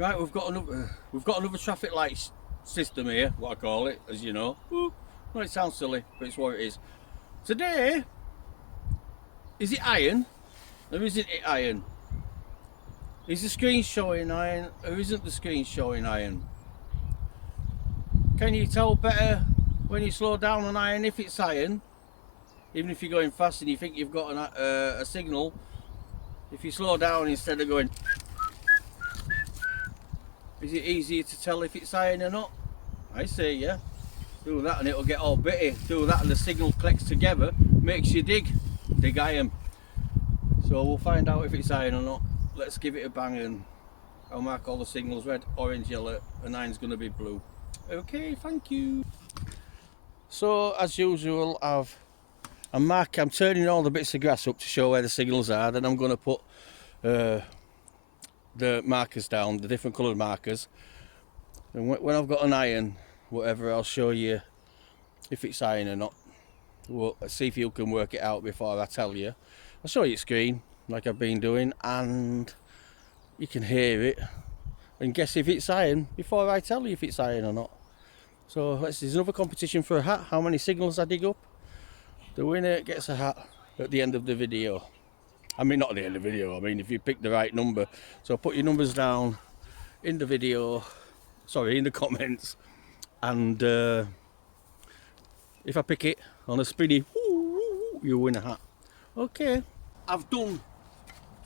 Right, we've got another traffic light system here, what I call it, as you know. Well, it sounds silly, but it's what it is. Today, is it iron or isn't it iron? Is the screen showing iron or isn't the screen showing iron? Can you tell better when you slow down on iron if it's iron? Even if you're going fast and you think you've got a signal, if you slow down instead of going, is it easier to tell if it's iron or not? I say yeah. Do that and it'll get all bitty. Do that and the signal collects together, makes you dig iron. So we'll find out if it's iron or not. Let's give it a bang and I'll mark all the signals red, orange, yellow, and iron's going to be blue. Okay, thank you. So as usual, I'm turning all the bits of grass up to show where the signals are. Then I'm going to put the markers down, the different coloured markers. And when I've got an iron, whatever, I'll show you if it's iron or not. Well, let's see if you can work it out before I tell you. I'll show you the screen like I've been doing, and you can hear it and guess if it's iron before I tell you if it's iron or not. So there's another competition for a hat. How many signals I dig up? The winner gets a hat at the end of the video. I mean, not at the end of the video, I mean if you pick the right number. So put your numbers down in the video, sorry, in the comments, and if I pick it on a spinny, you win a hat. Okay, I've done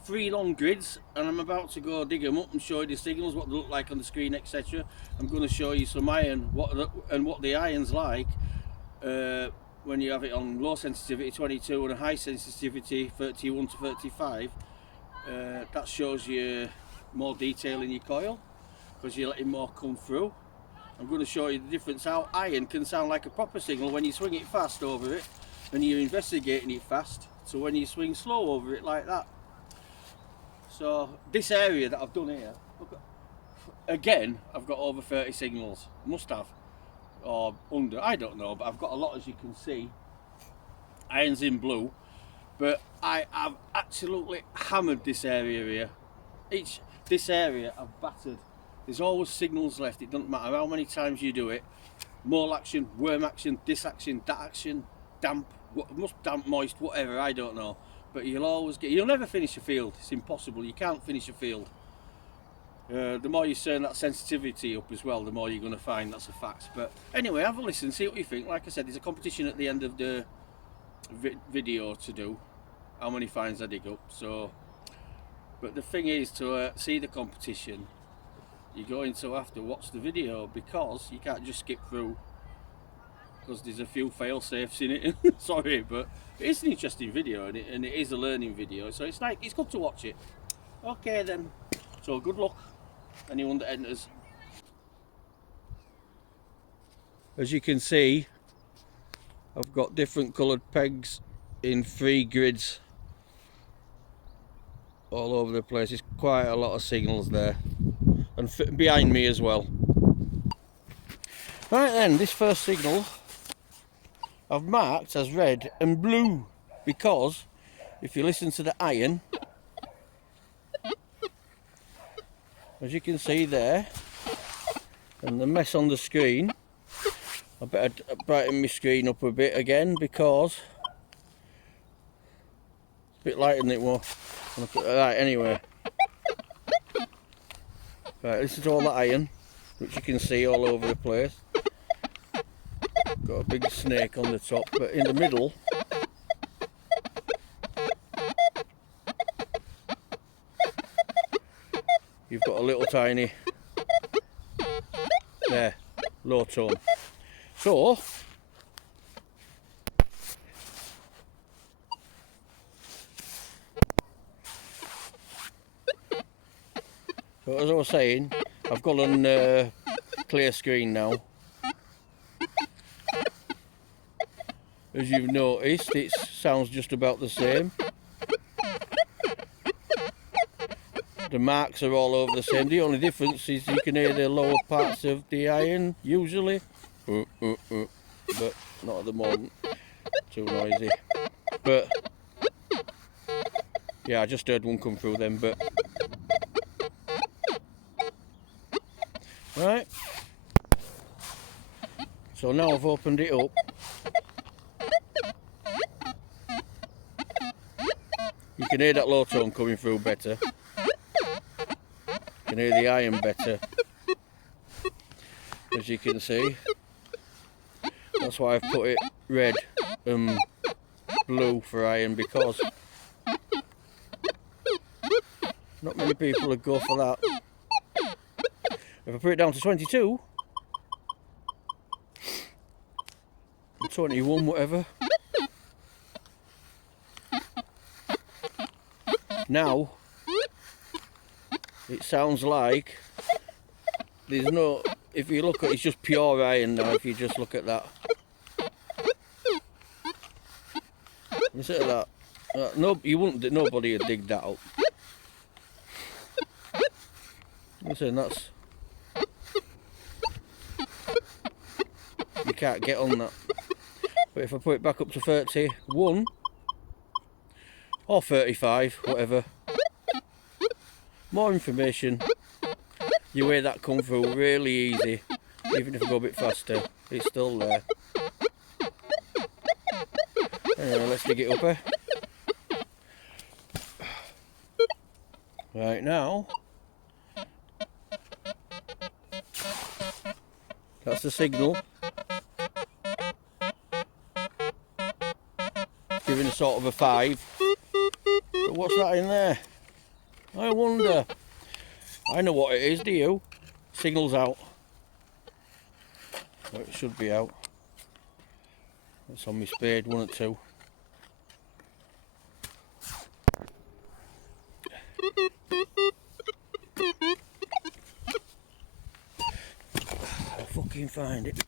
3 long grids and I'm about to go dig them up and show you the signals, what they look like on the screen, etc. I'm going to show you some iron, what the iron's like when you have it on low sensitivity 22 and a high sensitivity 31 to 35. That shows you more detail in your coil because you're letting more come through. I'm going to show you the difference how iron can sound like a proper signal when you swing it fast over it and you're investigating it fast, so when you swing slow over it like that. So this area that I've done here, look, again, I've got over 30 signals, must have, or under, I don't know, but I've got a lot, as you can see. Iron's in blue, but I have absolutely hammered this area here. This area I've battered. There's always signals left, it doesn't matter how many times you do it. Mole action, worm action, this action, that action, damp, damp, moist, whatever, I don't know. But you'll never finish a field. It's impossible. You can't finish a field. The more you turn that sensitivity up as well, the more you're going to find. That's a fact. But anyway, have a listen, see what you think. Like I said, there's a competition at the end of the video to do. How many finds I dig up. So, but the thing is, to see the competition, you're going to have to watch the video because you can't just skip through. Because there's a few fail safes in it. Sorry, but it's an interesting video and it is a learning video, so it's good to watch it. Okay then, so good luck anyone that enters. As you can see, I've got different coloured pegs in 3 grids all over the place. There's quite a lot of signals there, and behind me as well. Right then, this first signal I've marked as red and blue because if you listen to the iron, as you can see there, and the mess on the screen, I better brighten my screen up a bit again because it's a bit lighter than it was. Right, anyway. Right, this is all the iron, which you can see all over the place. Got a big snake on the top, but in the middle you've got a little tiny, there, low tone. So as I was saying, I've got on clear screen now. As you've noticed, it sounds just about the same. The marks are all over the same. The only difference is you can hear the lower parts of the iron, usually. But not at the moment. Too noisy. But, yeah, I just heard one come through then, but Right? So now I've opened it up. You can hear that low tone coming through better. You can hear the iron better, as you can see. That's why I've put it red and blue for iron, because not many people would go for that. If I put it down to 22, 21, whatever. Now, it sounds like there's no, if you look at it, it's just pure iron now, if you just look at that. Listen to that. No, you wouldn't, nobody would dig that up. Listen, that's, you can't get on that. But if I put it back up to 31 or 35, whatever, more information, you hear that come through really easy. Even if I go a bit faster, it's still there. Anyway, let's dig it up here. Right now, that's the signal. It's giving a sort of a 5. But what's that in there? I wonder. I know what it is, do you? Signal's out. Well, it should be out. It's on my spade, 1 or 2. I'll fucking find it.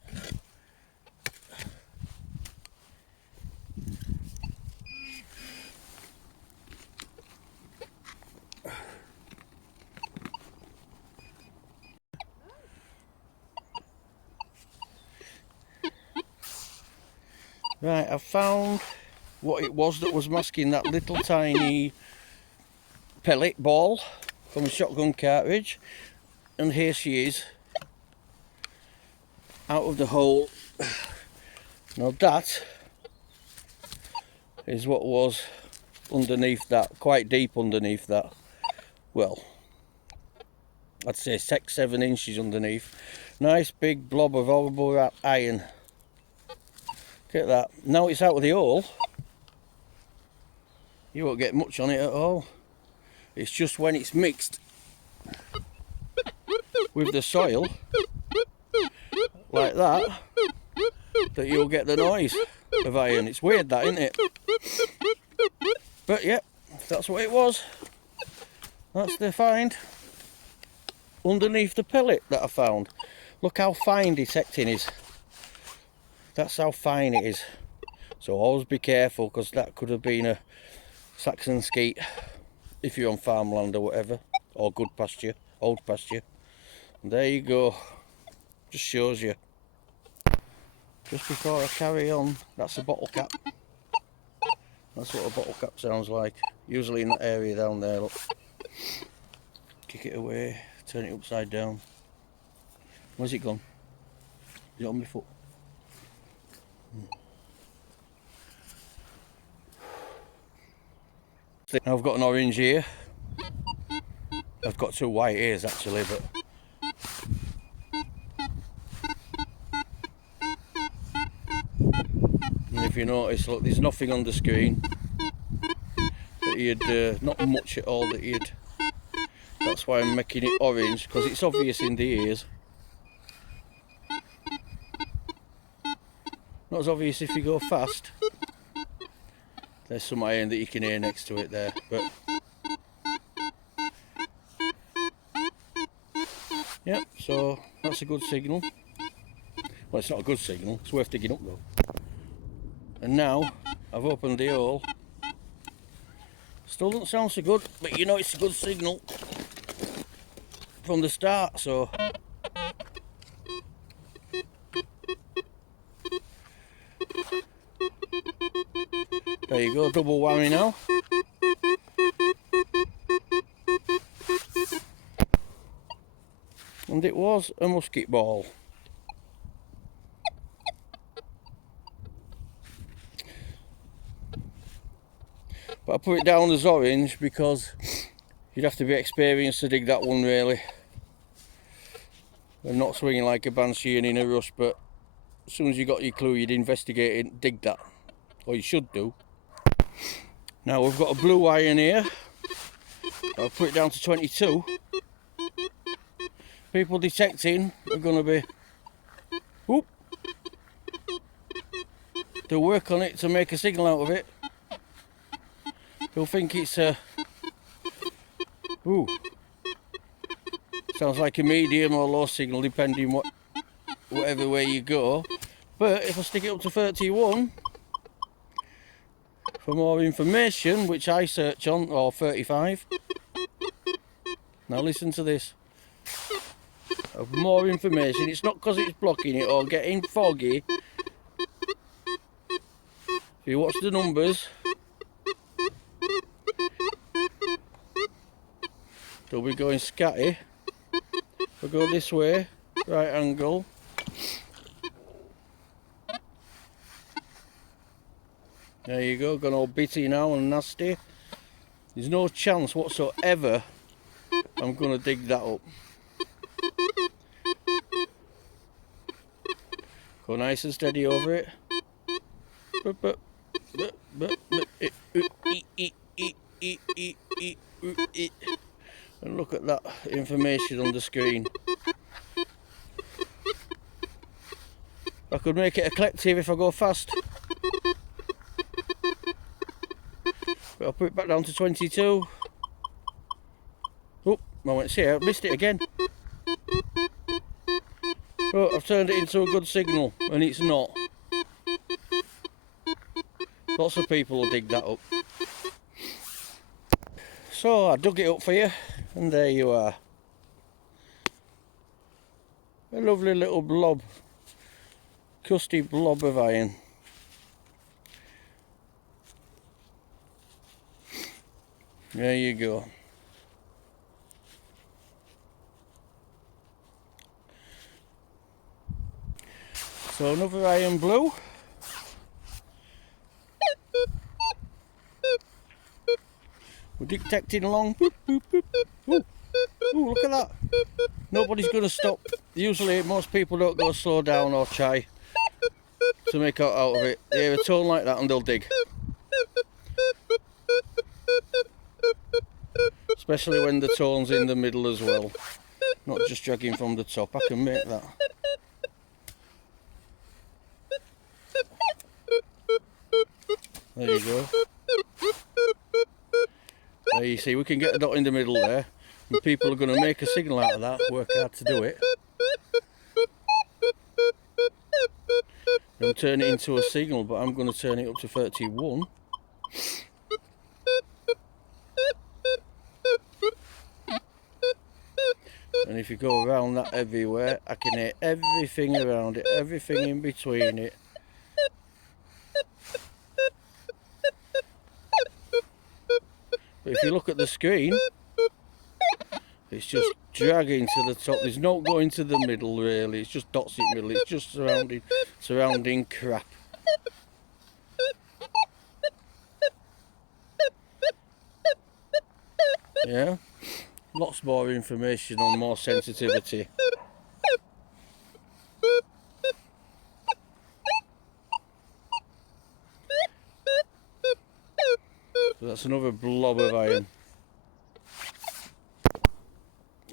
Right, I've found what it was that was masking that little tiny pellet ball from a shotgun cartridge, and here she is out of the hole. Now that is what was underneath that, quite deep underneath that. Well, I'd say 6-7 inches underneath. Nice big blob of horrible iron. Look at that. Now it's out of the hole, you won't get much on it at all. It's just when it's mixed with the soil like that that you'll get the noise of iron. It's weird that, isn't it? But yep, that's what it was. That's the find underneath the pellet that I found. Look how fine detecting is. That's how fine it is. So always be careful, because that could have been a Saxon skeet if you're on farmland or whatever, or good pasture, old pasture. And there you go. Just shows you. Just before I carry on, that's a bottle cap. That's what a bottle cap sounds like. Usually in that area down there, look. Kick it away, turn it upside down. Where's it gone? Is it on my foot? Now I've got an orange ear. I've got 2 white ears actually, but and if you notice, look, there's nothing on the screen that you'd not much at all that you'd. That's why I'm making it orange, because it's obvious in the ears. Not as obvious if you go fast. There's some iron that you can hear next to it there, but yep, so that's a good signal. Well, it's not a good signal, it's worth digging up though. And now I've opened the hole. Still doesn't sound so good, but you know it's a good signal from the start, so there you go, double whammy now. and it was a musket ball. But I put it down as orange because you'd have to be experienced to dig that one, really. I'm not swinging like a banshee and in a rush, but as soon as you got your clue, you'd investigate it and dig that, or you should do. Now we've got a blue iron here. I'll put it down to 22. People detecting are going to be, whoop, they'll work on it to make a signal out of it. They'll think it's a, ooh, sounds like a medium or low signal depending whatever way you go. But if I stick it up to 31 for more information, which I search on, or 35. Now listen to this. For more information, it's not because it's blocking it or getting foggy. If you watch the numbers, they'll be going scatty. If I go this way, right angle. There you go, gone all bitty now and nasty. There's no chance whatsoever I'm going to dig that up. Go nice and steady over it. And look at that information on the screen. I could make it a collective if I go fast. But I'll put it back down to 22. Oh, I went see, I missed it again. Oh, I've turned it into a good signal, and it's not. Lots of people will dig that up. So I dug it up for you, and there you are. A lovely little blob, crusty blob of iron. There you go. So another iron blue. We're detecting along. Ooh, look at that. Nobody's going to stop. Usually most people don't go slow down or try to make out of it. They hear a tone like that and they'll dig. Especially when the tone's in the middle as well. Not just dragging from the top. I can make that. There you go. There you see, we can get a dot in the middle there. And people are going to make a signal out of that, work hard to do it. They'll turn it into a signal, but I'm going to turn it up to 31. And if you go around that everywhere, I can hear everything around it, everything in between it. But if you look at the screen, it's just dragging to the top. There's no going to the middle really, it's just dots in the middle, it's just surrounding crap. Yeah, lots more information on more sensitivity. So that's another blob of iron.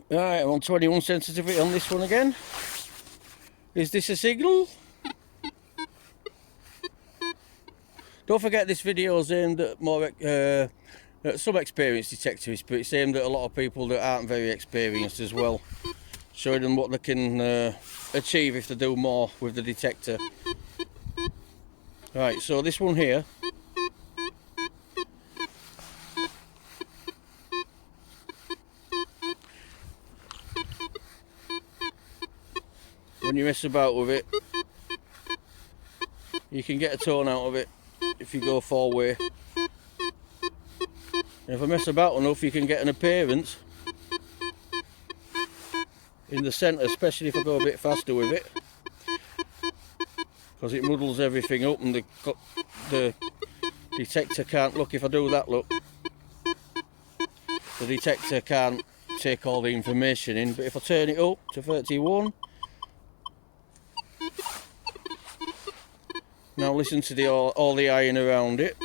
Right, I'm on 21 sensitivity on this one again. Is this a signal? Don't forget this video is aimed at more some experienced detectives, but it's aimed at a lot of people that aren't very experienced as well, showing them what they can achieve if they do more with the detector. Right, so this one here, when you mess about with it, you can get a tone out of it if you go four-way. And if I mess about enough, you can get an appearance. in the centre, especially if I go a bit faster with it, because it muddles everything up and the detector can't look. If I do that, look, the detector can't take all the information in. But if I turn it up to 31, now listen to all the iron around it.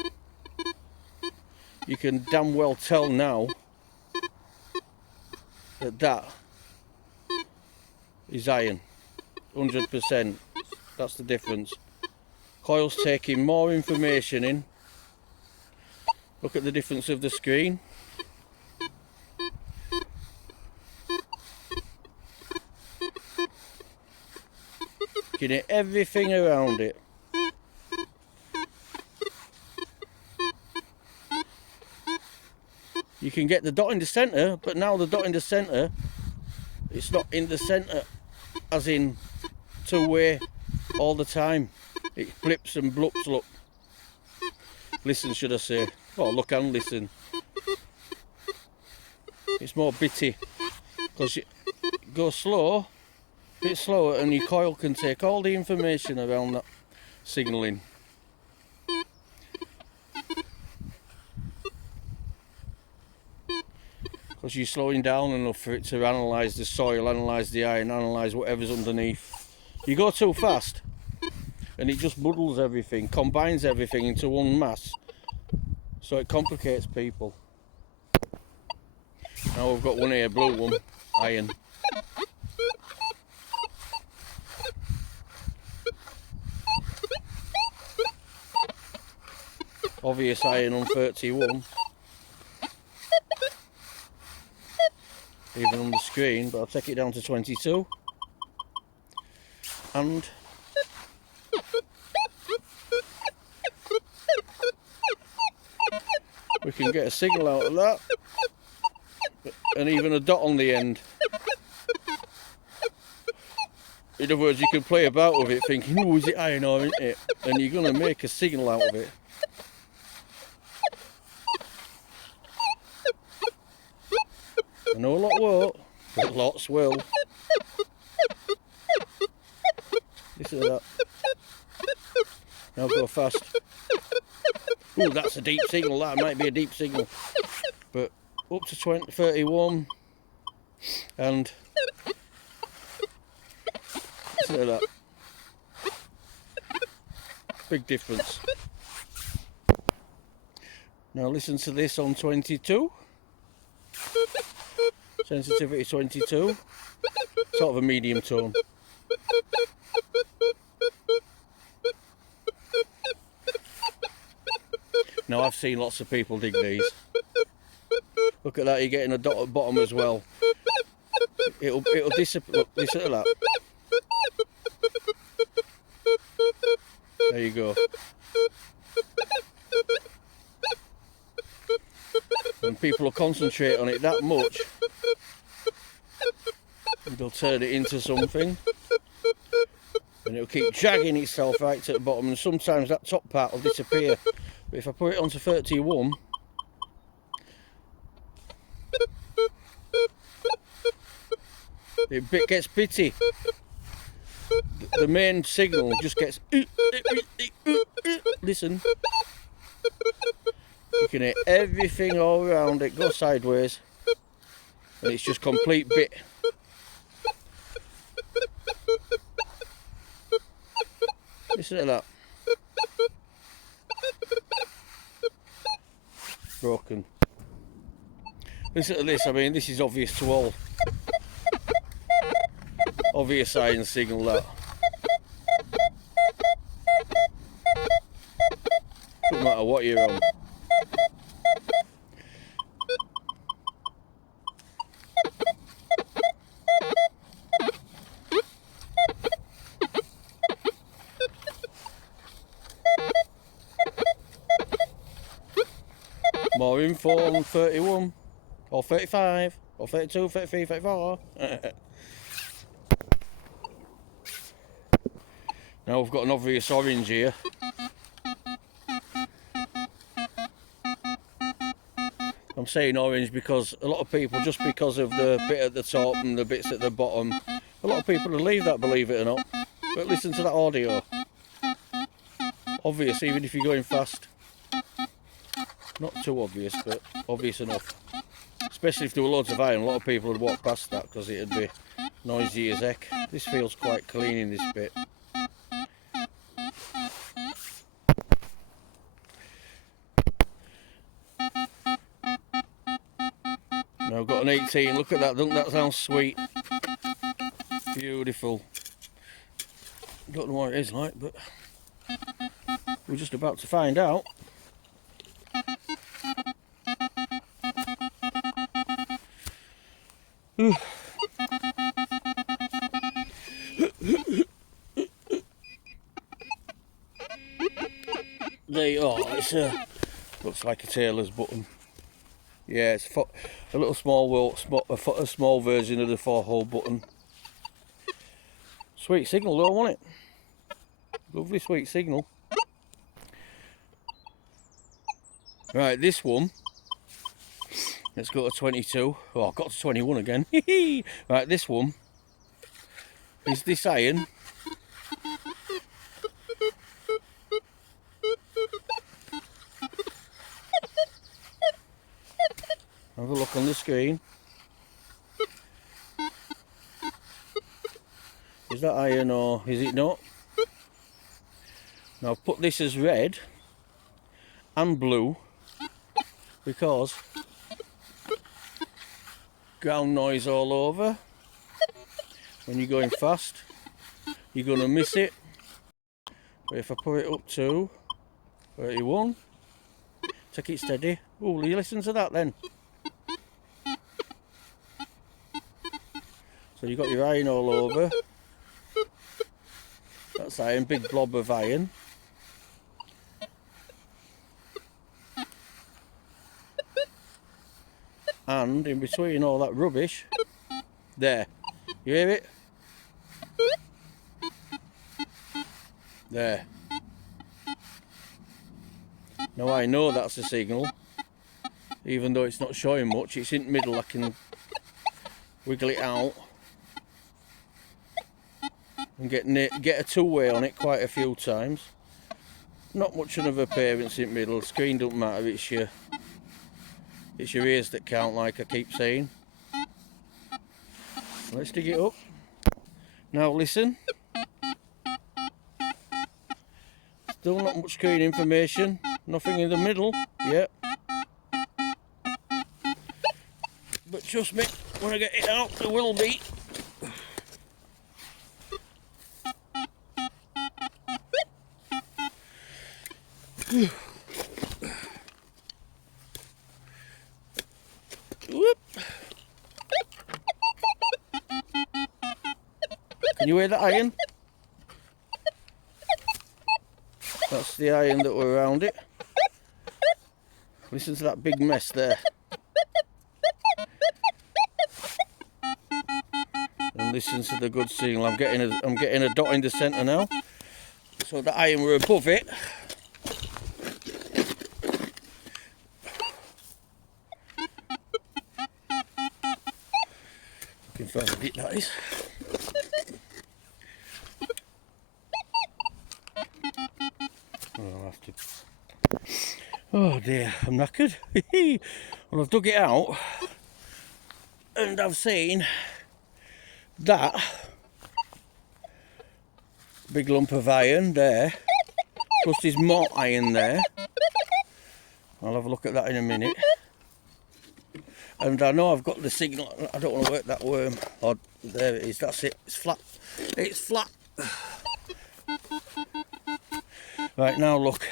You can damn well tell now that is iron, 100%. That's the difference. Coil's taking more information in. Look at the difference of the screen. You can hit everything around it. You can get the dot in the centre, but now the dot in the centre, it's not in the centre as in two-way all the time. It flips and blups, look. Listen, should I say. Oh, look and listen. It's more bitty, because you go slow, a bit slower, and your coil can take all the information around that signalling. Because you're slowing down enough for it to analyse the soil, analyse the iron, analyse whatever's underneath. You go too fast and it just muddles everything, combines everything into one mass, so it complicates people. Now we've got one here, blue one, iron. Obvious iron on 31. Even on the screen, but I'll take it down to 22, and we can get a signal out of that, and even a dot on the end. In other words, you can play about with it thinking, oh, is it iron or isn't it? And you're going to make a signal out of it. I know a lot won't, but lots will. Listen to that. Now go fast. Oh, that's a deep signal. That might be a deep signal. But up to 31, and listen to that. Big difference. Now listen to this on 22. Sensitivity 22, sort of a medium tone. Now I've seen lots of people dig these. Look at that, you're getting a dot at the bottom as well. It'll disappear. Look, listen to that. There you go. When people will concentrate on it that much, they'll turn it into something, and it'll keep dragging itself right to the bottom, and sometimes that top part will disappear. But if I put it onto 31, it gets bitty. The main signal just gets listen. You can hit everything all around it, go sideways, and it's just complete bit. Listen to that. Broken. Listen to this, I mean, this is obvious to all. Obvious iron signal, that. Doesn't matter what you're on. More info on 31, or 35, or 32, 33, 34. Now we've got an obvious orange here. I'm saying orange because a lot of people, just because of the bit at the top and the bits at the bottom, a lot of people will leave that, believe it or not. But listen to that audio. Obvious, even if you're going fast. Not too obvious, but obvious enough. Especially if there were loads of iron, a lot of people would walk past that because it'd be noisy as heck. This feels quite clean in this bit. Now I've got an 18, look at that, doesn't that sound sweet? Beautiful. Don't know what it is like, but we're just about to find out. There you are, it's looks like a tailor's button. Yeah, it's a little a small version of the 4-hole button. Sweet signal though, wasn't it? Lovely sweet signal. Right, this one. Let's go to 22. Oh, I got to 21 again. Right, this one is this iron. Have a look on the screen. Is that iron or is it not? Now I've put this as red and blue because ground noise all over. When you're going fast, you're going to miss it. But if I put it up to 31, take it steady. Oh, will you listen to that then? So you've got your iron all over. That's iron, big blob of iron. And in between all that rubbish, there, you hear it? There. Now I know that's a signal, even though it's not showing much. It's in the middle, I can wiggle it out and get a two-way on it quite a few times. Not much of an appearance in the middle. Screen don't matter, it's your ears that count, like I keep saying. Let's dig it up. Now listen. Still not much screen information. Nothing in the middle yet. But trust me, when I get it out, there will be. Whoop. Can you hear that iron? That's the iron that were around it. Listen to that big mess there. And listen to the good signal. I'm getting a dot in the centre now. So the iron were above it. Looking for a bit, that is. I'll have to. Oh dear, I'm knackered. Well, I've dug it out and I've seen that big lump of iron there, plus there's more iron there. I'll have a look at that in a minute. And I know I've got the signal. I don't want to work that worm. Oh, there it is, that's it, it's flat. It's flat. Right, now look.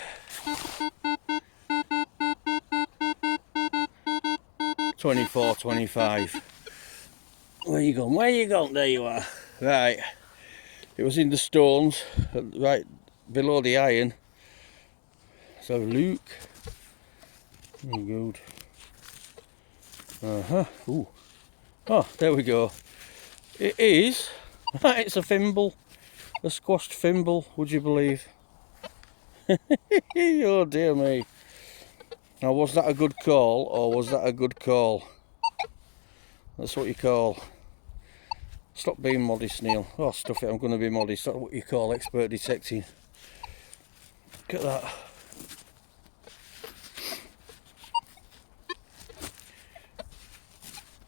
$24, $25. Where you going? Where you going? There you are. Right. It was in the stones, right below the iron. So look. Oh, good. Ooh. Oh, there we go. It is. It's a thimble. A squashed thimble, would you believe? Oh dear me. Now, was that a good call, or was that a good call? That's what you call. Stop being modest, Neil. Oh, stuff it, I'm going to be modest. That's what you call expert detecting. Look at that.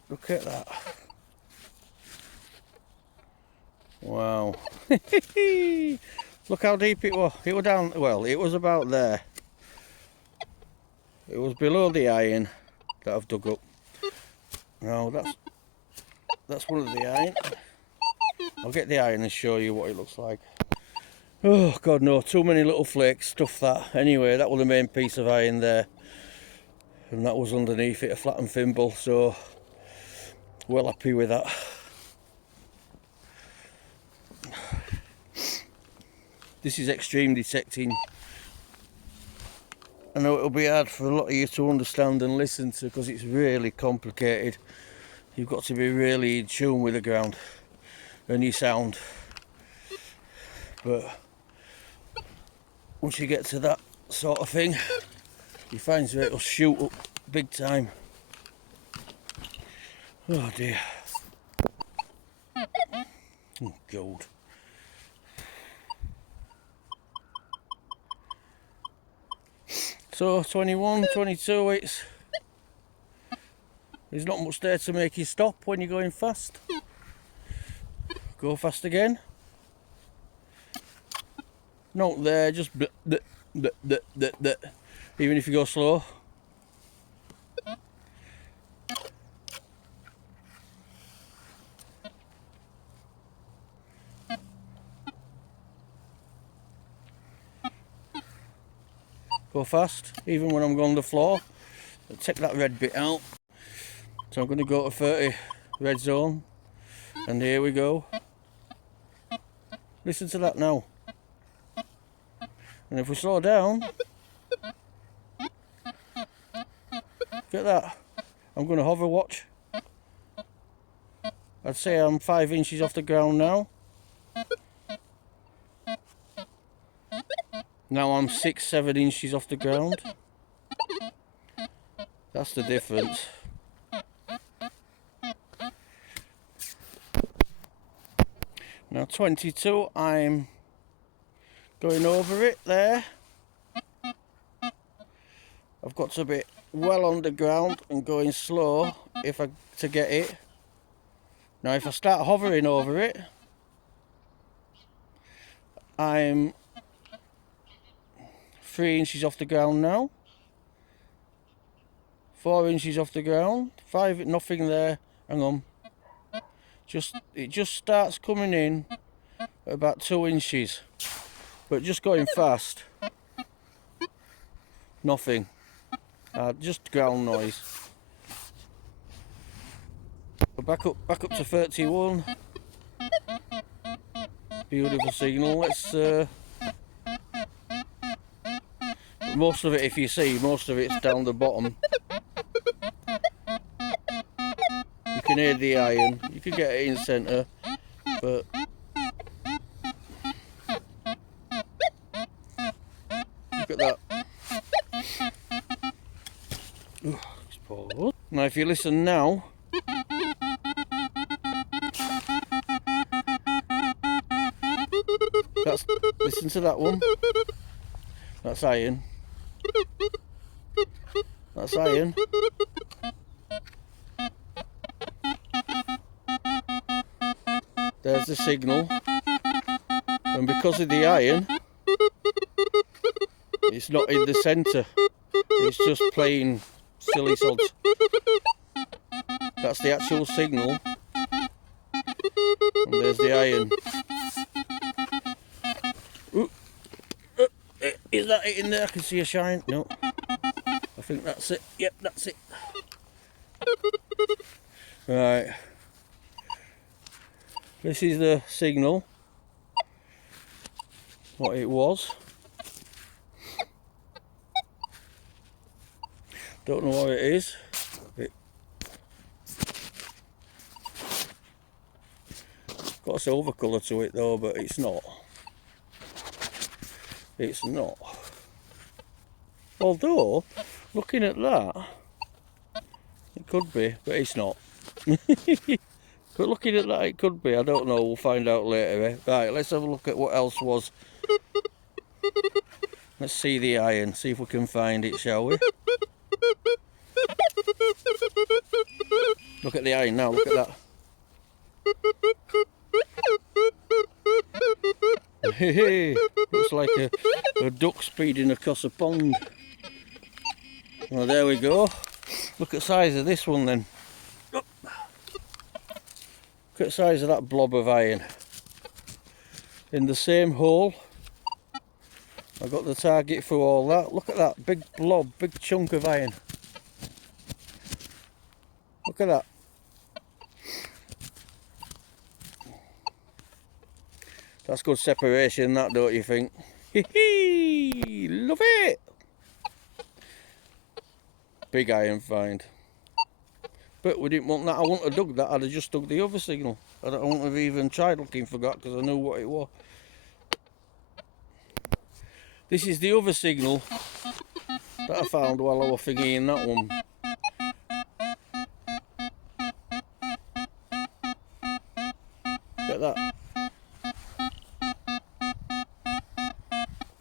Look at that. Wow. Look how deep it was. It was down, well, it was about there. It was below the iron that I've dug up. No, that's one of the iron. I'll get the iron and show you what it looks like. Oh God, no, too many little flakes, stuff that. Anyway, that was the main piece of iron there. And that was underneath it, a flattened thimble, so well happy with that. This is extreme detecting. I know it'll be hard for a lot of you to understand and listen to because it's really complicated. You've got to be really in tune with the ground and your sound. But once you get to that sort of thing, your findsrate will shoot up big time. Oh dear. Oh God. So 21, 22, there's not much there to make you stop when you're going fast. Go fast again. Not there, just bleh, bleh, bleh, bleh, bleh, bleh. Even if you go slow. Go fast, even when I'm on the floor. I'll take that red bit out. So I'm going to go to 30 red zone. And here we go. Listen to that now. And if we slow down, get that. I'm going to hover watch. I'd say I'm 5 inches off the ground now. Now I'm 6-7 inches off the ground. That's the difference. Now 22, I'm going over it there. I've got to be well on the ground and going slow to get it. Now if I start hovering over it, I'm 3 inches off the ground now. 4 inches off the ground. 5, nothing there. Hang on. It just starts coming in at about 2 inches. But just going fast. Nothing. Just ground noise. But back up to 31. Beautiful signal. Let's most of it, if you see, most of it's down the bottom. You can hear the iron. You can get it in centre, but look at that. Now if you listen now, listen to that one. That's iron. That's iron. There's the signal. And because of the iron, it's not in the centre. It's just playing silly sods. That's the actual signal. And there's the iron. Ooh. Is that it in there? I can see a shine. No. I think that's it. Yep, that's it. Right. This is the signal. What it was. Don't know what it is. Got a silver colour to it though, but it's not. It's not. Although Looking at that, it could be, but it's not. But looking at that, it could be. I don't know. We'll find out later. Eh? Right, let's have a look at what else was. Let's see the iron. See if we can find it, shall we? Look at the iron now. Look at that. Looks like a duck speeding across a pond. Well, there we go. Look at the size of this one then. Look at the size of that blob of iron. In the same hole. I got the target for all that. Look at that big blob, big chunk of iron. Look at that. That's good separation, that, don't you think? Hee, love it! Big iron find. But we didn't want that. I wouldn't have dug that. I'd have just dug the other signal. I wouldn't have even tried looking for that because I knew what it was. This is the other signal that I found while I was thinking that one. Look at that.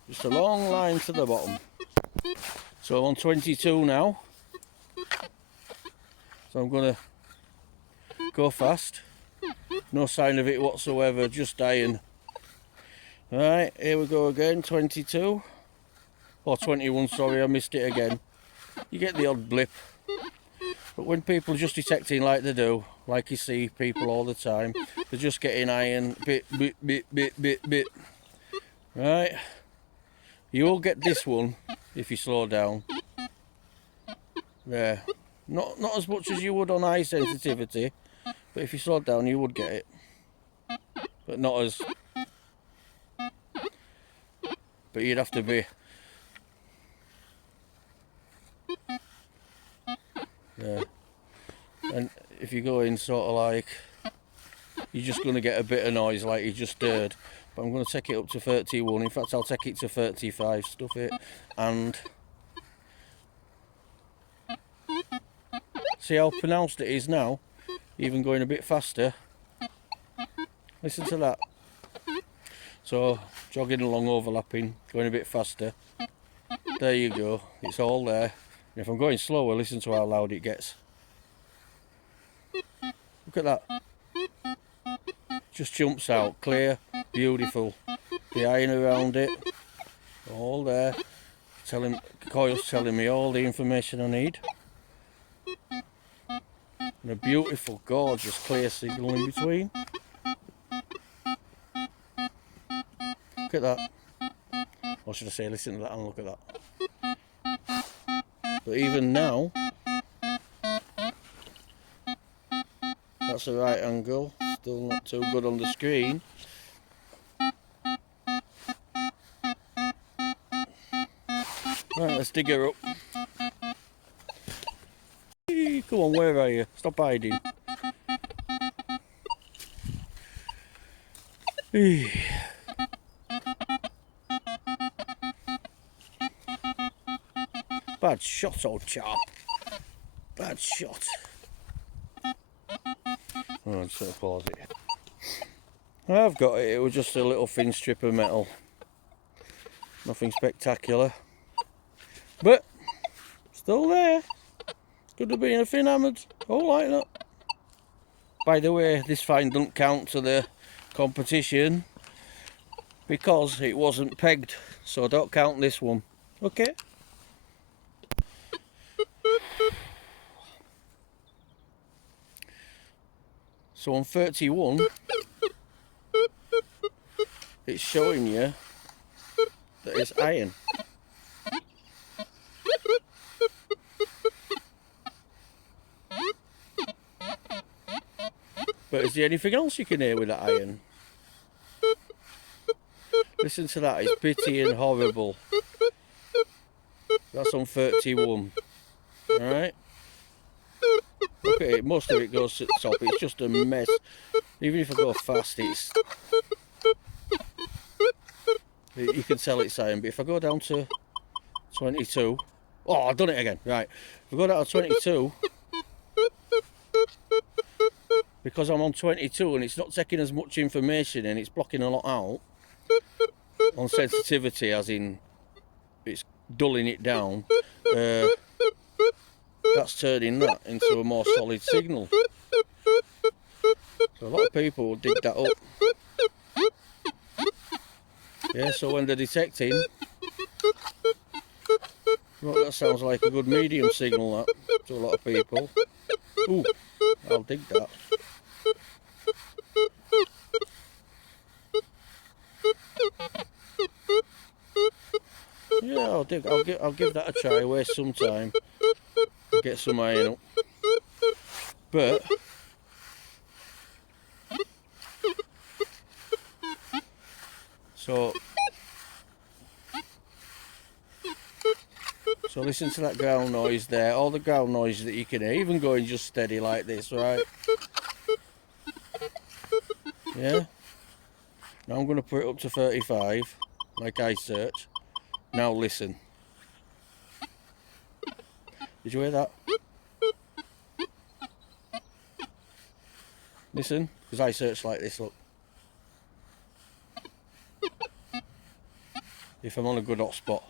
Just a long line to the bottom. So I'm on 22 now. So I'm going to go fast. No sign of it whatsoever, just iron. Right, here we go again, 22. Or 21, sorry, I missed it again. You get the odd blip. But when people are just detecting like they do, like you see people all the time, they're just getting iron, bit. Right. You'll get this one if you slow down. There. Not as much as you would on high sensitivity, but if you slow down you would get it. But not as... But you'd have to be... Yeah. And if you go in sort of like... You're just going to get a bit of noise like you just heard. But I'm going to take it up to 31. In fact, I'll take it to 35. Stuff it. And... See how pronounced it is now? Even going a bit faster. Listen to that. So, jogging along, overlapping, going a bit faster. There you go. It's all there. And if I'm going slower, listen to how loud it gets. Look at that. Just jumps out. Clear. Beautiful. The iron around it. All there. Coil's telling me all the information I need. And a beautiful, gorgeous, clear signal in between. Look at that. Or should I say, listen to that and look at that. But even now, that's the right angle. Still not too good on the screen. Right, let's dig her up. Come on, where are you? Stop hiding. Bad shot, old chap. Bad shot. Oh, I'm just going to pause it. I've got it. It was just a little thin strip of metal. Nothing spectacular. But, still there. Could have been a fin hammered. Oh, like that. By the way, this find doesn't count to the competition because it wasn't pegged. So don't count this one. Okay? So on 31, it's showing you that it's iron. But is there anything else you can hear with that iron? Listen to that, it's bitty and horrible. That's on 31. Alright? Look at it, most of it goes to the top, it's just a mess. Even if I go fast, you can tell it's iron, but if I go down to 22, Oh, I've done it again. Right. If we go down to 22, because I'm on 22 and it's not taking as much information and it's blocking a lot out on sensitivity, as in it's dulling it down, that's turning that into a more solid signal. So a lot of people will dig that up. Yeah, so when they're detecting, well, that sounds like a good medium signal, that, to a lot of people. Ooh, I'll dig that. Yeah, I'll give that a try, waste some time, get some iron up. But so listen to that ground noise there, all the ground noise that you can hear, even going just steady like this, right? Yeah. Now I'm going to put it up to 35, like I search. Now listen. Did you hear that? Listen, because I search like this, look. If I'm on a good hot spot.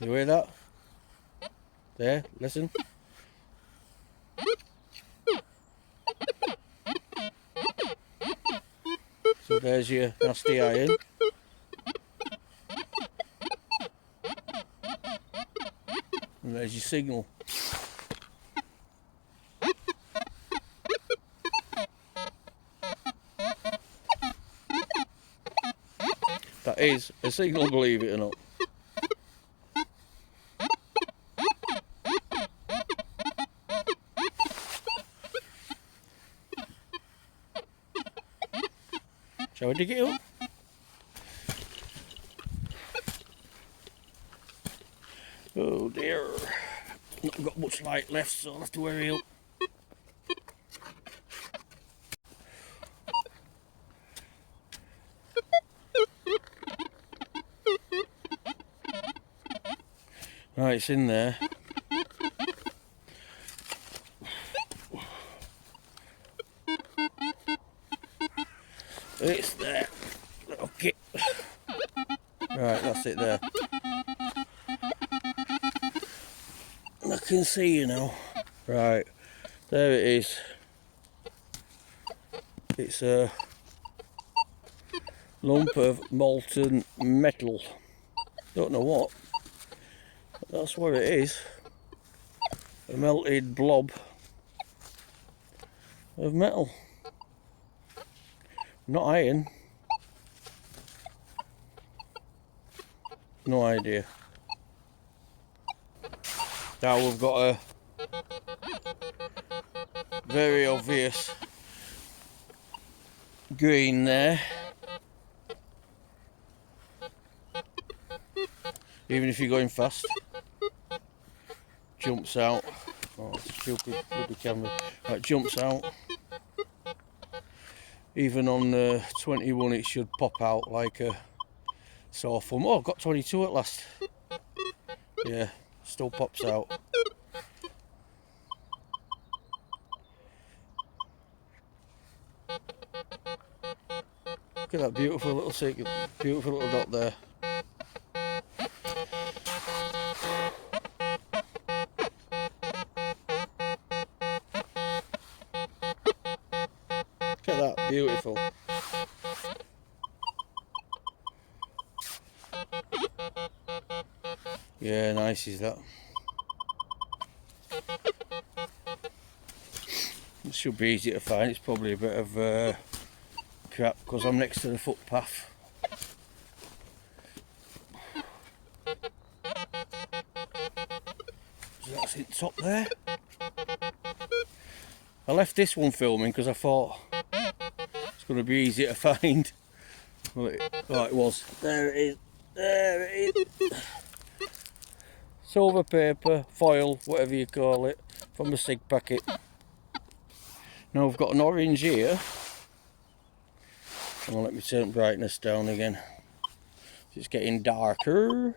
You hear that? There, listen. So there's your nasty iron. And there's your signal. That is a signal, believe it or not. Shall we dig it up? Oh dear. Not got much light left, so I'll have to hurry up. Right, it's in there. It's there. Okay. Right, that's it there. I can see you now. Right, there it is. It's a lump of molten metal. Don't know what. But that's what it is. A melted blob of metal. Not iron. No idea. Now we've got a very obvious green there. Even if you're going fast. Jumps out. Oh, stupid camera. Right, jumps out. Even on 21 it should pop out like a sore thumb. Oh, I've got 22 at last. Yeah, still pops out. Look at that beautiful little signal, beautiful little dot there. Look at that, beautiful. Yeah, nice is that. It should be easy to find. It's probably a bit of crap because I'm next to the footpath. So that's it top there. I left this one filming because I thought it's going to be easy to find. Well, it was. There it is. There it is. Silver paper, foil, whatever you call it, from a cig packet. Now I've got an orange here. Oh, let me turn brightness down again. It's getting darker.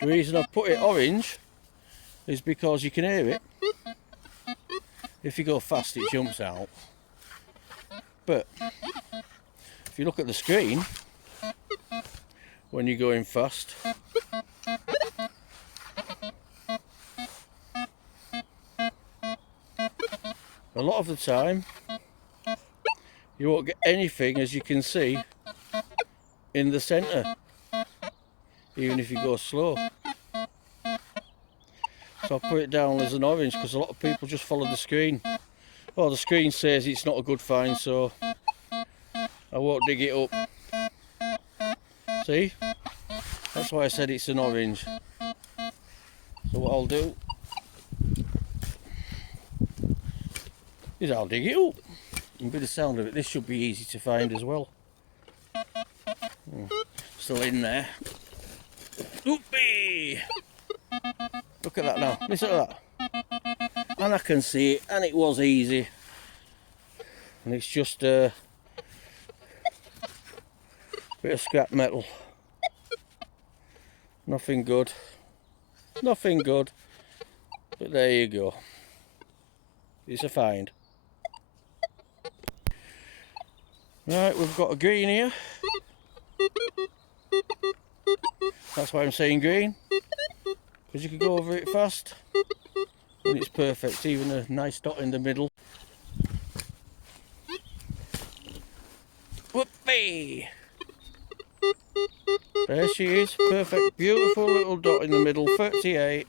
The reason I've put it orange is because you can hear it. If you go fast, it jumps out. But if you look at the screen when you're going fast, a lot of the time you won't get anything, as you can see, in the centre, even if you go slow. So I put it down as an orange because a lot of people just follow the screen. Well, the screen says it's not a good find, so I won't dig it up. See? That's why I said it's an orange. So what I'll do is I'll dig it up. And with the sound of it, this should be easy to find as well. Still in there. Oopie! Look at that now. Listen to that. And I can see it, and it was easy. And it's just a bit of scrap metal. Nothing good. Nothing good. But there you go. It's a find. Right, we've got a green here. That's why I'm saying green. Because you can go over it fast. And it's perfect. Even a nice dot in the middle. Whoopee! There she is. Perfect. Beautiful little dot in the middle. 38.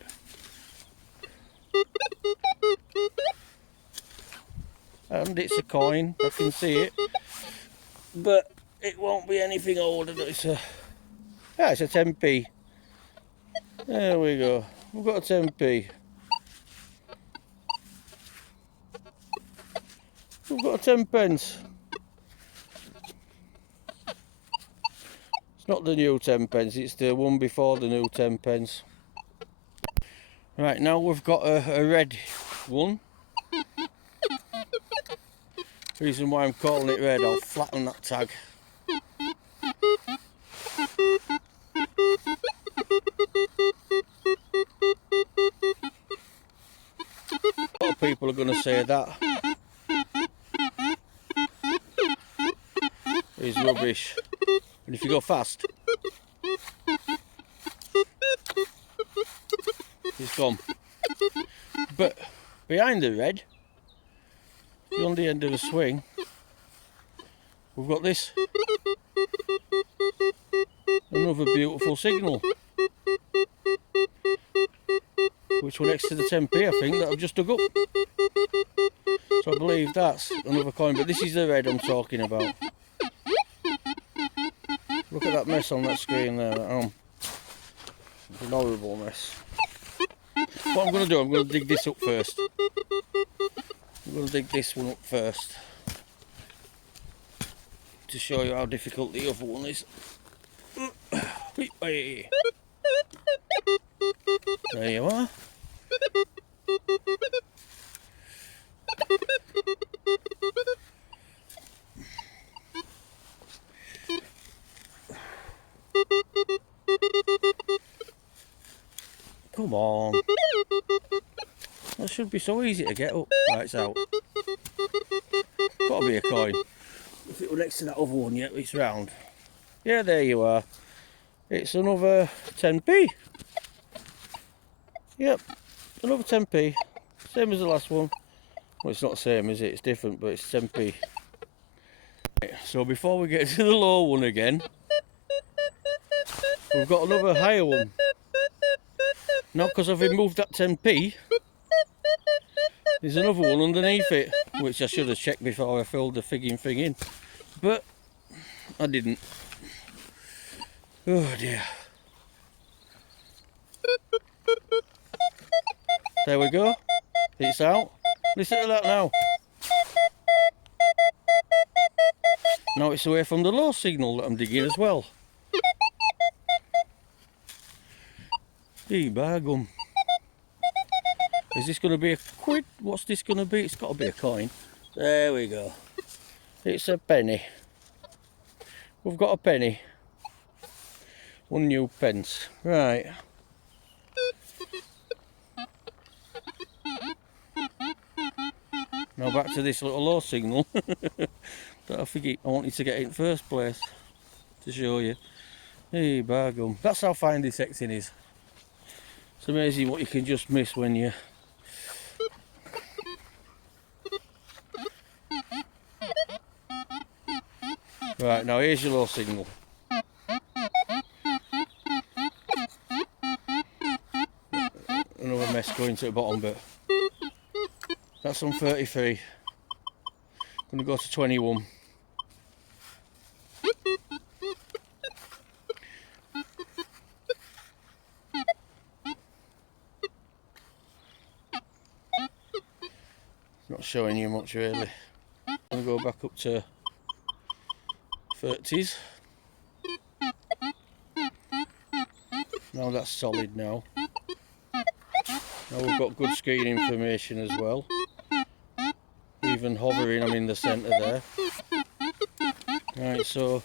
And it's a coin. I can see it. But it won't be anything older. It's a 10p. There we go. We've got a 10p. We've got a 10 pence. It's not the new 10 pence, it's the one before the new 10 pence. Right, now we've got a red one. Reason why I'm calling it red, I'll flatten that tag. A lot of people are going to say that is rubbish. And if you go fast, it's gone. But behind the red, on the end of the swing, we've got this. Another beautiful signal. Which one next to the 10p, I think, that I've just dug up. So I believe that's another coin, but this is the red I'm talking about. Look at that mess on that screen there. It's an horrible mess. What I'm going to do, I'm going to dig this up first. I'm going to dig this one up first. To show you how difficult the other one is. There you are. Come on. That should be so easy to get up. Right, it's out. Gotta be a coin. If it were next to that other one, yeah, it's round. Yeah, there you are. It's another 10p. Yep, another 10p. Same as the last one. Well, it's not the same, is it? It's different, but it's 10p. Right, so before we get to the low one again, we've got another higher one. Now, because I've removed that 10p, there's another one underneath it, which I should have checked before I filled the frigging thing in. But I didn't. Oh dear. There we go. It's out. Listen to that now. Now it's away from the low signal that I'm digging as well. Bargum. Is this going to be a quid? What's this going to be? It's got to be a coin. There we go. It's a penny. We've got a penny. 1 new pence. Right. Now back to this little low signal that I forget I wanted to get in first place to show you. Hey, bargum. That's how fine detecting is. It's amazing what you can just miss when you... Right, now here's your low signal. Another mess going to the bottom bit. That's on 33. I'm going to go to 21. Not showing you much really. I'm going to go back up to 30s. Now that's solid now. Now we've got good screen information as well. Even hovering, I'm in the centre there. Right, so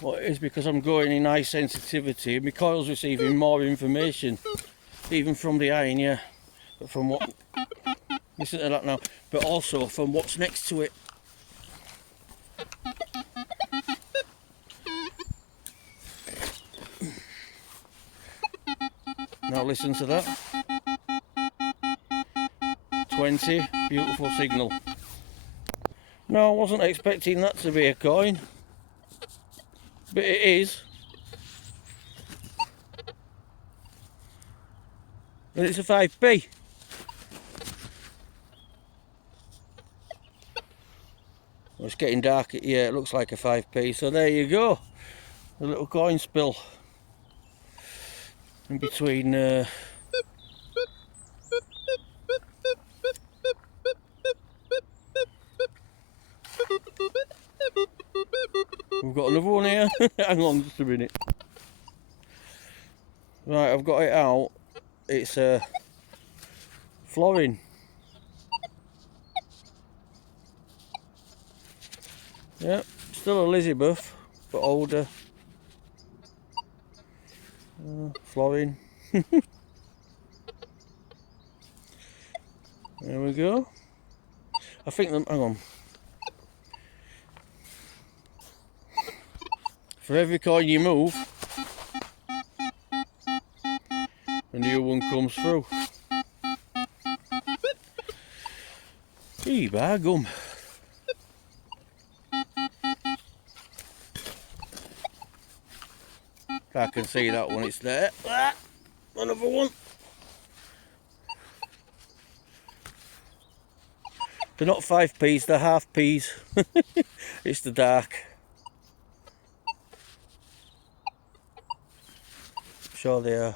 what it is, because I'm going in high sensitivity, my coil's receiving more information, even from the iron, yeah. But from what, listen to that now, but also from what's next to it. Now listen to that. 20, beautiful signal. No, I wasn't expecting that to be a coin, but it is. And it's a 5p. Well, it's getting dark, yeah, it looks like a 5p, so there you go. A little coin spill in between we've got another one here. Hang on just a minute. Right, I've got it out. It's florin. Yep, still Elizabeth, but older. Florin. There we go. I think them, hang on. For every coin you move, a new one comes through. Gee, by gum. I can see that one, it's there. Ah, another one. They're not 5p's, they're half p's. It's the dark. Sure they are.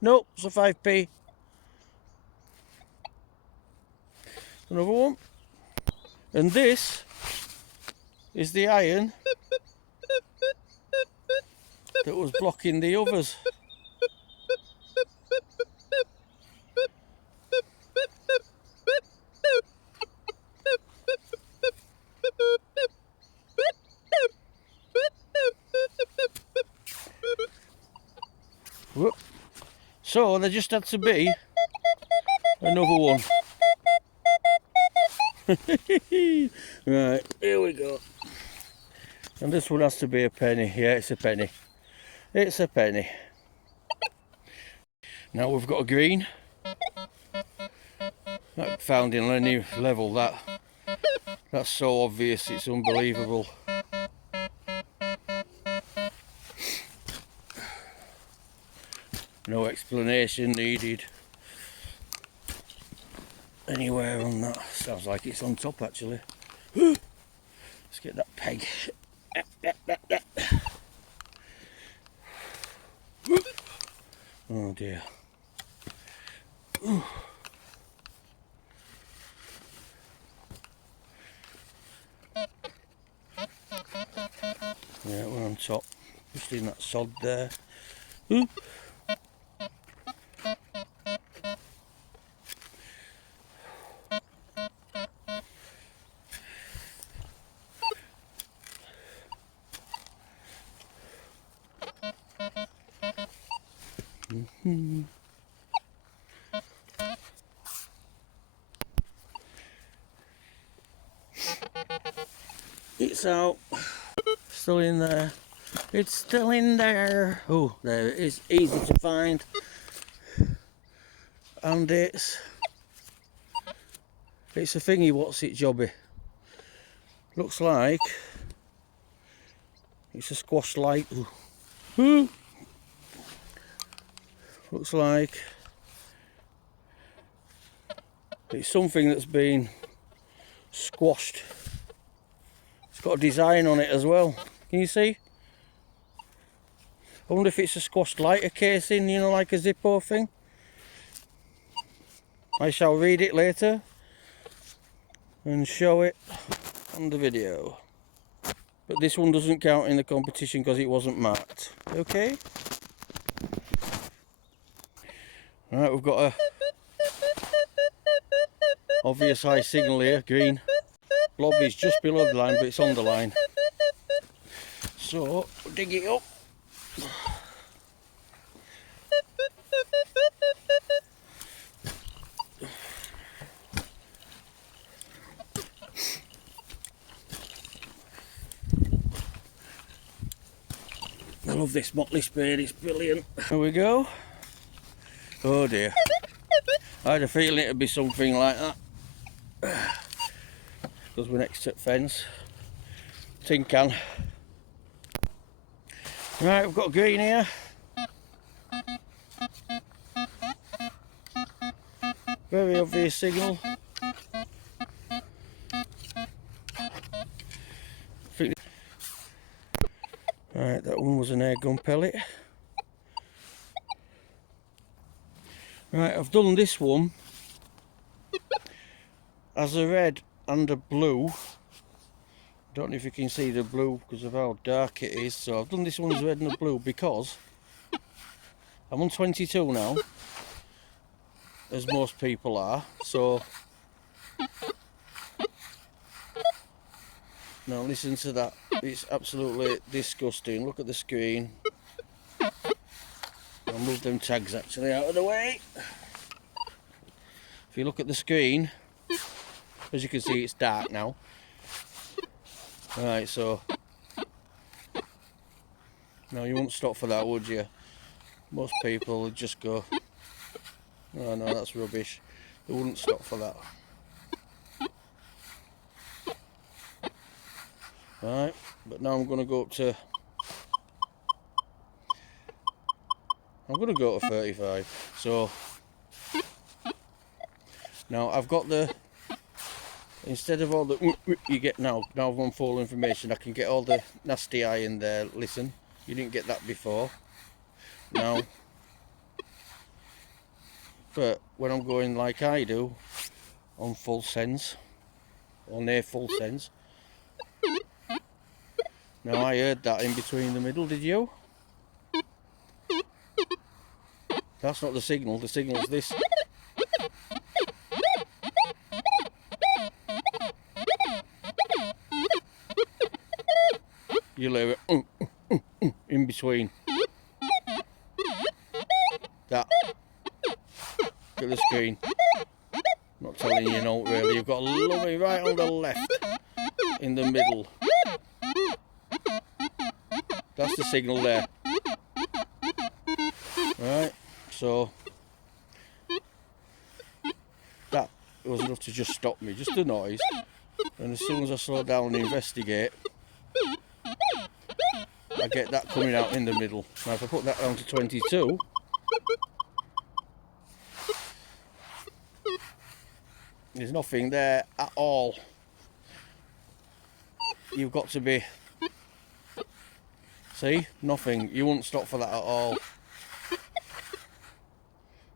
Nope, it's a 5p. Another one. And this is the iron that was blocking the others. Whoop. So there just had to be another one. Right, here we go. And this one has to be a penny. Yeah, it's a penny. It's a penny. Now we've got a green. That found in any level, that's so obvious, it's unbelievable. No explanation needed anywhere on that. Sounds like it's on top actually. Let's get that peg. Oh dear. Yeah, we're on top. Just in that sod there. It's out. Still in there. It's still in there. Oh, there it is. Easy to find. And it's a thingy, what's it jobby? Looks like it's a squash light. Ooh. Looks like it's something that's been squashed. It's got a design on it as well. Can you see? I wonder if it's a squashed lighter casing, you know, like a Zippo thing. I shall read it later and show it on the video. But this one doesn't count in the competition because it wasn't marked. Okay? Alright, we've got a obvious high signal here, green. Blob is just below the line, but it's on the line. So, dig it up. I love this motley spade, it's brilliant. Here we go. Oh dear. I had a feeling it'd be something like that. Because we're next to the fence. Tin can. Right, we've got green here. Very obvious signal. Right, that one was an air gun pellet. Right, I've done this one as a red and a blue. Don't know if you can see the blue because of how dark it is. So I've done this one as red and a blue because I'm on 22 now, as most people are. So now listen to that. It's absolutely disgusting. Look at the screen. I'll move them tags actually out of the way. If you look at the screen, as you can see, it's dark now. Right, so no, you wouldn't stop for that, would you? Most people would just go, oh no, that's rubbish. They wouldn't stop for that. Right, but now I'm going to go up to, I'm going to go to 35. So now I've got the, instead of all the you get now I'm on full information, I can get all the nasty eye in there. Listen, you didn't get that before. Now, but when I'm going like I do, on full sends, or near full sends. Now I heard that in between the middle, did you? That's not the signal, the signal's this. You'll hear it in between. That. Look at the screen. Not telling you no really, you've got a lovely right on the left, in the middle. That's the signal there. Right, so that was enough to just stop me, just the noise. And as soon as I slow down and investigate, I get that coming out in the middle. Now if I put that down to 22, there's nothing there at all. You've got to be, see, nothing. You wouldn't stop for that at all.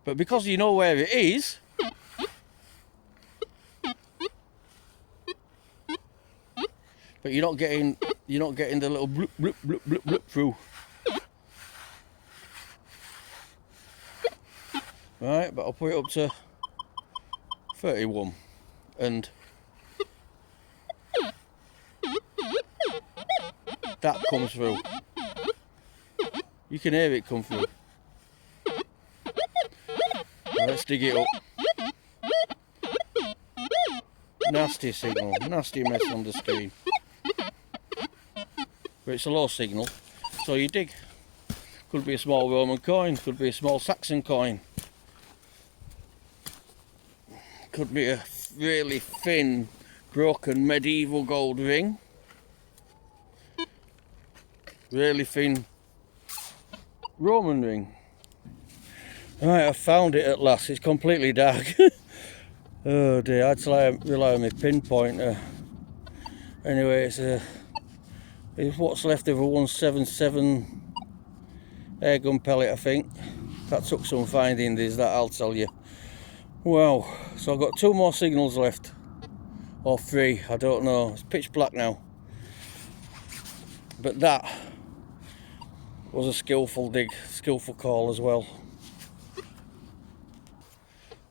But because you know where it is, but you're not getting the little bloop bloop bloop bloop bloop through. Right, but I'll put it up to 31 and that comes through. You can hear it come through. Let's dig it up. Nasty signal, nasty mess on the screen. But it's a low signal, so you dig. Could be a small Roman coin, could be a small Saxon coin. Could be a really thin, broken medieval gold ring. Really thin Roman ring. Right, I found it at last. It's completely dark. Oh dear, I had to rely on my pinpointer. Anyway, it's what's left of a 177 airgun pellet, I think. That took some finding, that I'll tell you. Wow, so I've got 2 more signals left. Or 3, I don't know. It's pitch black now. But that was a skillful dig, skillful call as well.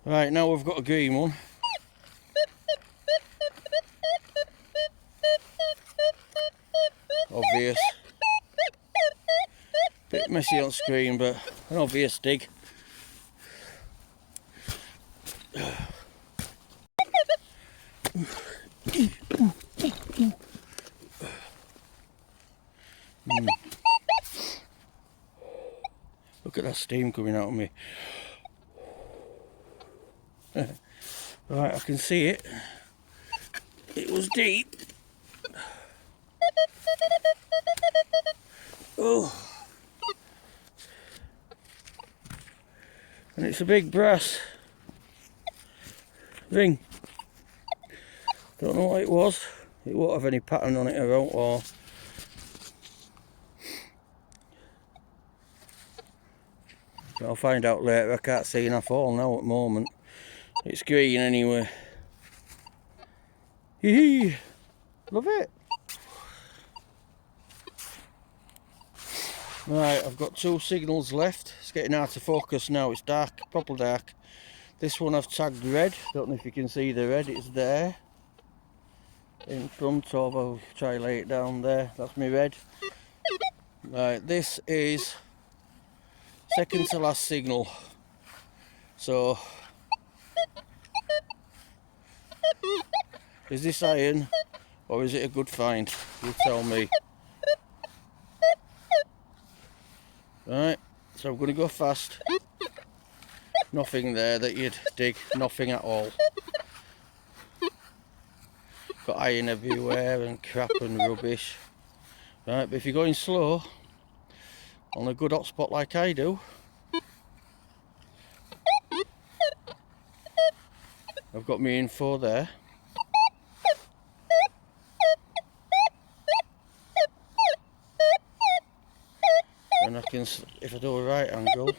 Right, now we've got a green one. Obvious. Bit messy on screen, but an obvious dig. Look at that steam coming out of me. Right, I can see it. It was deep. Oh. And it's a big brass ring. Don't know what it was. It won't have any pattern on it or I'll find out later. I can't see enough all now at the moment. It's green anyway. Hee, love it. Right, I've got 2 signals left. It's getting out of focus now. It's dark, proper dark. This one I've tagged red. Don't know if you can see the red. It's there in front of. I'll try lay it down there. That's my red. Right, this is second to last signal. So is this iron or is it a good find? You tell me. Right, so I'm going to go fast. Nothing there that you'd dig, nothing at all. Got iron everywhere and crap and rubbish. Right, but if you're going slow on a good hot spot like I do, I've got my info there. And I can, if I do a right angle,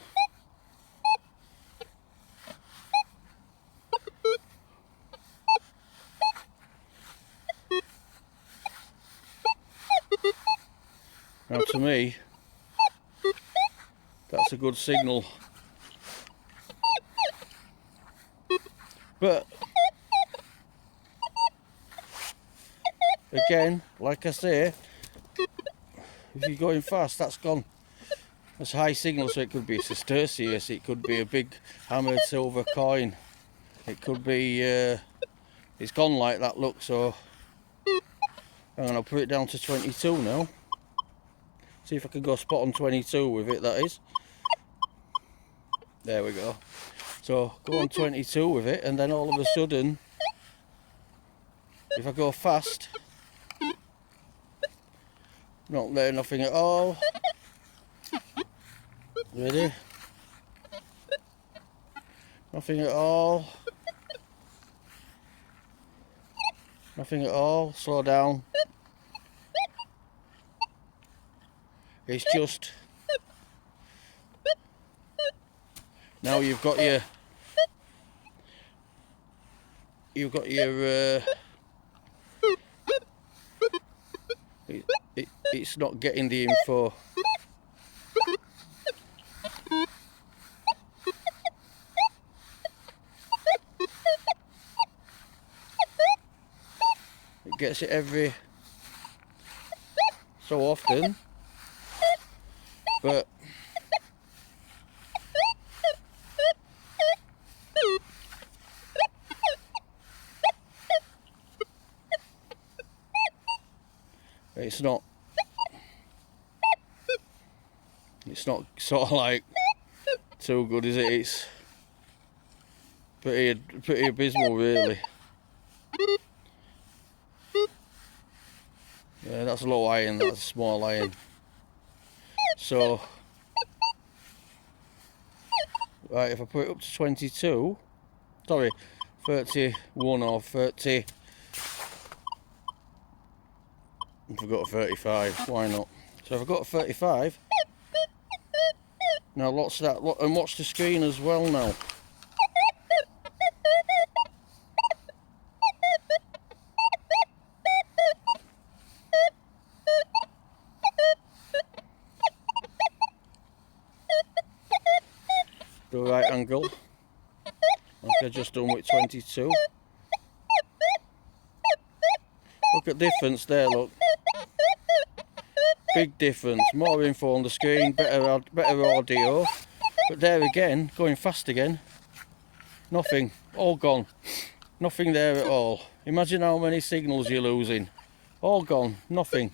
now to me, that's a good signal. But again, like I say, if you're going fast, that's gone. That's high signal, so it could be a sestertius, it could be a big hammered silver coin, it could be, it's gone like that, look. So hang on, I'll put it down to 22 now. See if I can go spot on 22 with it, that is. There we go. So go on 22 with it, and then all of a sudden, if I go fast, not there, nothing at all. Ready? Nothing at all. Nothing at all. Slow down. It's just now you've got your it's not getting the info. It gets it every so often, but It's not sort of like too good, is it? It's pretty abysmal, really. Yeah, that's a low iron, that's a small iron. So, right, if I put it up to 22, sorry, 31 or 30, if I got a 35, why not? So if I got a 35, now watch that, and watch the screen as well now. The right angle, like I just done with 22. Look at difference there, look. Big difference, more info on the screen, better audio. But there again, going fast again. Nothing, all gone. Nothing there at all. Imagine how many signals you're losing. All gone, nothing.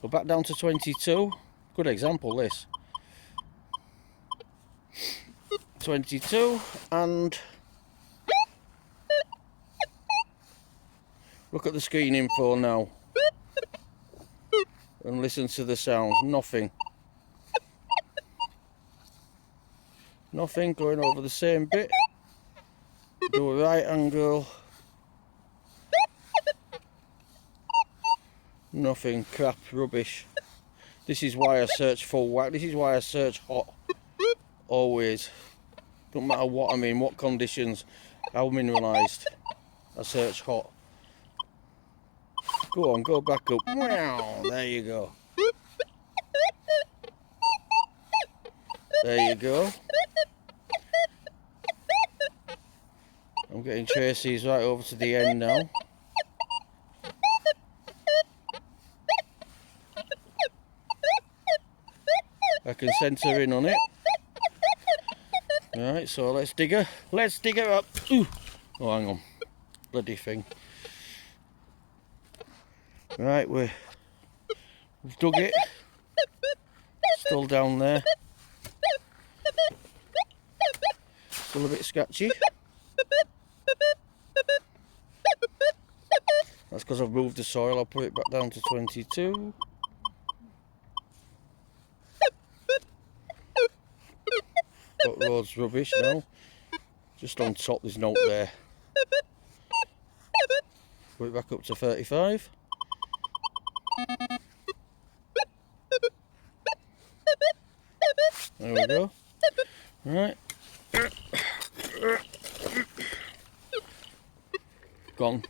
Go back down to 22. Good example, this. 22, and look at the screen info now. And listen to the sounds, nothing. Nothing, going over the same bit. Do a right angle. Nothing, crap, rubbish. This is why I search full whack, this is why I search hot. Always. Don't matter what I'm in, what conditions, how mineralised. I search hot. Go on, go back up. Wow, there you go. There you go. I'm getting traces right over to the end now. I can centre in on it. Right, so let's dig her up. Ooh. Oh, hang on. Bloody thing. Right, we've dug it. Still down there. Still a bit scratchy. That's because I've moved the soil. I'll put it back down to 22. Got roads rubbish now. Just on top, there's note there. Put it back up to 35. There we go. Right. Gone.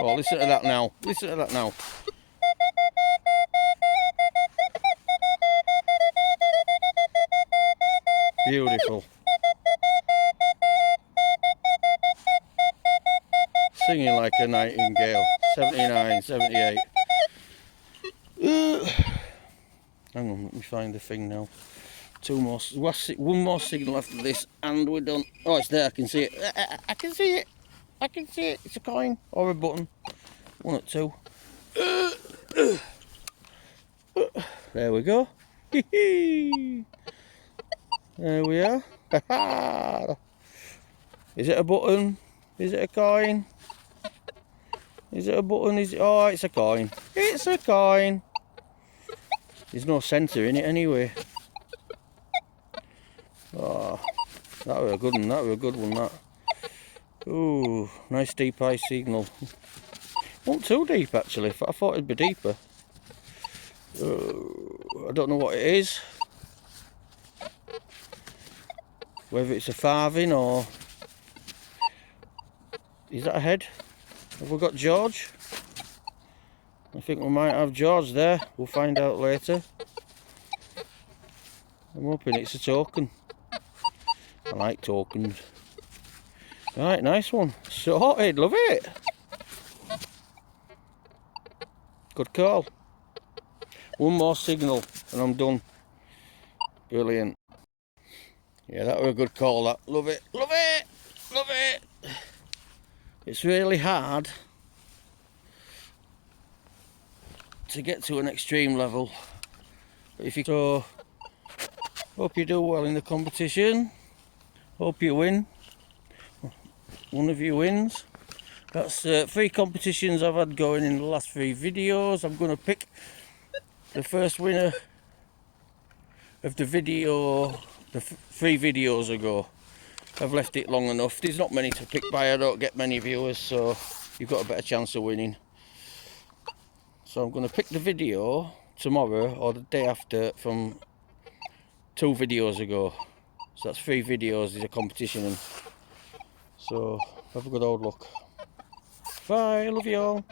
Oh, listen to that now. Listen to that now. Beautiful. Singing like a nightingale. 79, 78. Hang on, let me find the thing now. One more signal after this, and we're done. Oh, it's there. I can see it. I can see it. I can see it. It's a coin or a button. One or two. There we go. There we are. Is it a button? Is it a coin? Is it a button? Is it? Oh, it's a coin. It's a coin. There's no centre in it anyway. Oh, that was a good one. That was a good one. That. Ooh, nice deep eye signal. Not too deep actually. I thought it'd be deeper. I don't know what it is. Whether it's a farthing or... Is that a head? Have we got George? I think we might have George there. We'll find out later. I'm hoping it's a token. I like tokens. Right, nice one. Sorted, love it. Good call. One more signal and I'm done. Brilliant. Yeah, that was a good call, that. Love it, love it, love it. It's really hard to get to an extreme level. But if you so, hope you do well in the competition. Hope you win. One of you wins. That's 3 competitions I've had going in the last 3 videos. I'm going to pick the first winner of the video, 3 videos ago. I've left it long enough. There's not many to pick by. I don't get many viewers, so you've got a better chance of winning. So I'm going to pick the video tomorrow or the day after from 2 videos ago. So that's 3 videos. There's a competition in. So have a good old look. Bye. Love you all.